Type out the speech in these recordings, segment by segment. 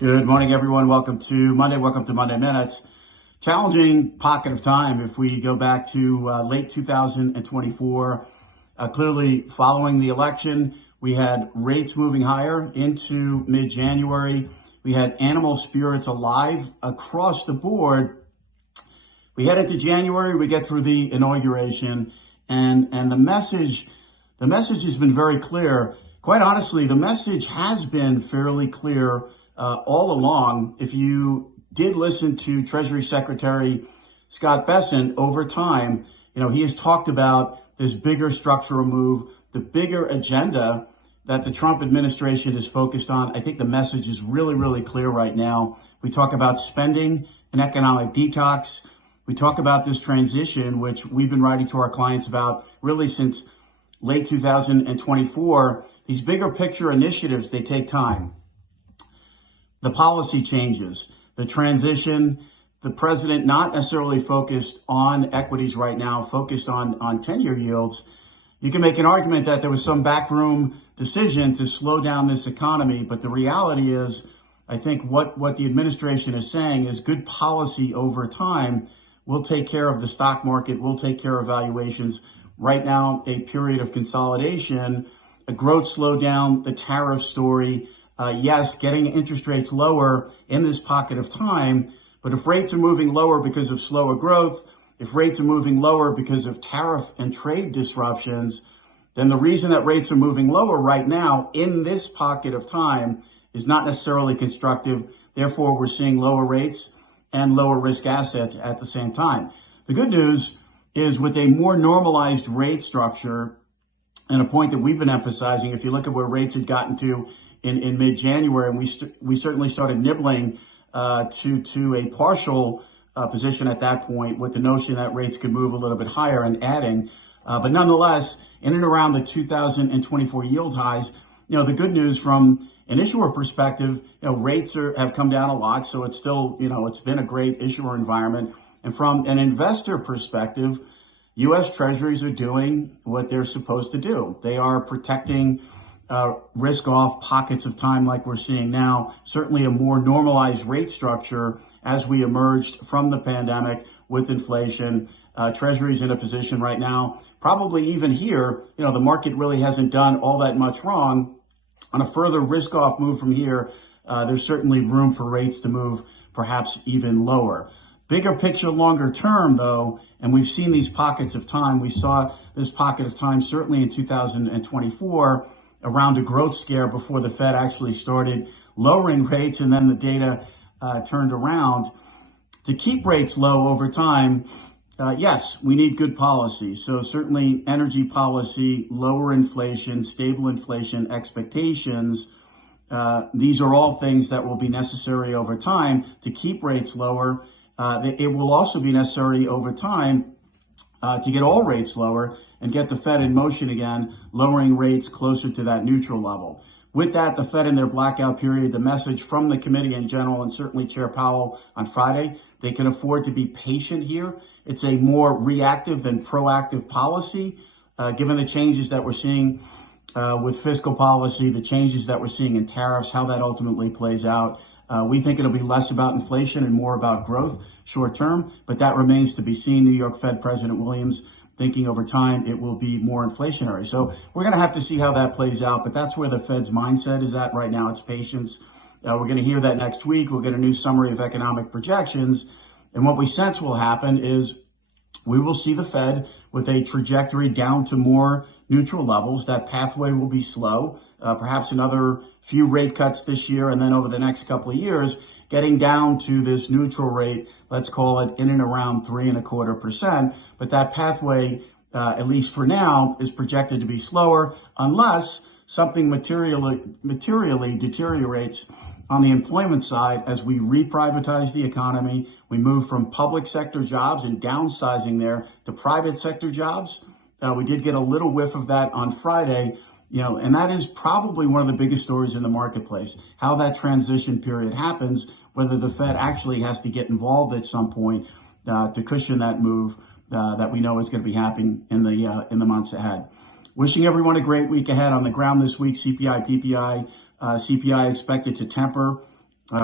Good morning, everyone. Welcome to Monday. Welcome to Monday Minutes. Challenging pocket of time if we go back to late 2024. Clearly, following the election, we had rates moving higher into mid-January. We had animal spirits alive across the board. We head into January, we get through the inauguration, and the message has been very clear. Quite honestly, the message has been fairly clear all along. If you did listen to Treasury Secretary Scott Bessent over time, he has talked about this bigger structural move, the bigger agenda that the Trump administration is focused on. I think the message is really, really clear right now. We talk about spending and economic detox. We talk about this transition, which we've been writing to our clients about really since late 2024. These bigger picture initiatives, they take time. The policy changes, the transition, the president not necessarily focused on equities right now, focused on 10-year yields. You can make an argument that there was some backroom decision to slow down this economy, but the reality is, I think what the administration is saying is good policy over time will take care of the stock market, will take care of valuations. Right now, a period of consolidation, a growth slowdown, the tariff story. Yes, getting interest rates lower in this pocket of time, but if rates are moving lower because of slower growth, if rates are moving lower because of tariff and trade disruptions, then the reason that rates are moving lower right now in this pocket of time is not necessarily constructive. Therefore, we're seeing lower rates and lower risk assets at the same time. The good news is with a more normalized rate structure, and a point that we've been emphasizing, if you look at where rates had gotten to in mid-January, and we certainly started nibbling to a partial position at that point with the notion that rates could move a little bit higher and adding. But nonetheless, in and around the 2024 yield highs, the good news from an issuer perspective, rates have come down a lot. So it's still, it's been a great issuer environment. And from an investor perspective, US Treasuries are doing what they're supposed to do. They are protecting risk off pockets of time like we're seeing now, certainly a more normalized rate structure as we emerged from the pandemic with inflation. Treasury's in a position right now, probably even here, the market really hasn't done all that much wrong. On a further risk off move from here, there's certainly room for rates to move perhaps even lower. Bigger picture, longer term, though, and we've seen these pockets of time. We saw this pocket of time certainly in 2024 around a growth scare before the Fed actually started lowering rates, and then the data turned around. To keep rates low over time, yes, we need good policy. So certainly energy policy, lower inflation, stable inflation expectations. These are all things that will be necessary over time to keep rates lower. It will also be necessary over time to get all rates lower and get the Fed in motion again, lowering rates closer to that neutral level. With that, the Fed in their blackout period, the message from the committee in general, and certainly Chair Powell on Friday, they can afford to be patient here. It's a more reactive than proactive policy, given the changes that we're seeing with fiscal policy, the changes that we're seeing in tariffs, how that ultimately plays out. We think it'll be less about inflation and more about growth short term, but that remains to be seen. New York Fed President Williams thinking over time it will be more inflationary. So we're going to have to see how that plays out, but that's where the Fed's mindset is at right now. It's patience. We're going to hear that next week. We'll get a new summary of economic projections. And what we sense will happen is we will see the Fed with a trajectory down to more neutral levels. That pathway will be slow, perhaps another few rate cuts this year, and then over the next couple of years, getting down to this neutral rate, let's call it in and around 3.25%. But that pathway, at least for now, is projected to be slower unless something materially deteriorates on the employment side as we reprivatize the economy. We move from public sector jobs and downsizing there to private sector jobs. We did get a little whiff of that on Friday, and that is probably one of the biggest stories in the marketplace, how that transition period happens, whether the Fed actually has to get involved at some point to cushion that move that we know is going to be happening in the months ahead. Wishing everyone a great week ahead. On the ground this week, CPI, PPI, CPI expected to temper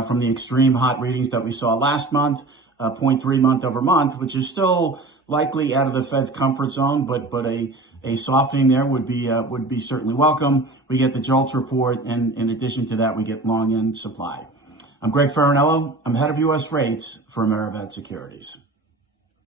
from the extreme hot readings that we saw last month, 0.3 month over month, which is still likely out of the Fed's comfort zone, but a softening there would be certainly welcome. We get the JOLTS report, and in addition to that, we get long end supply. I'm Greg Faranello. I'm head of US rates for AmeriVet Securities.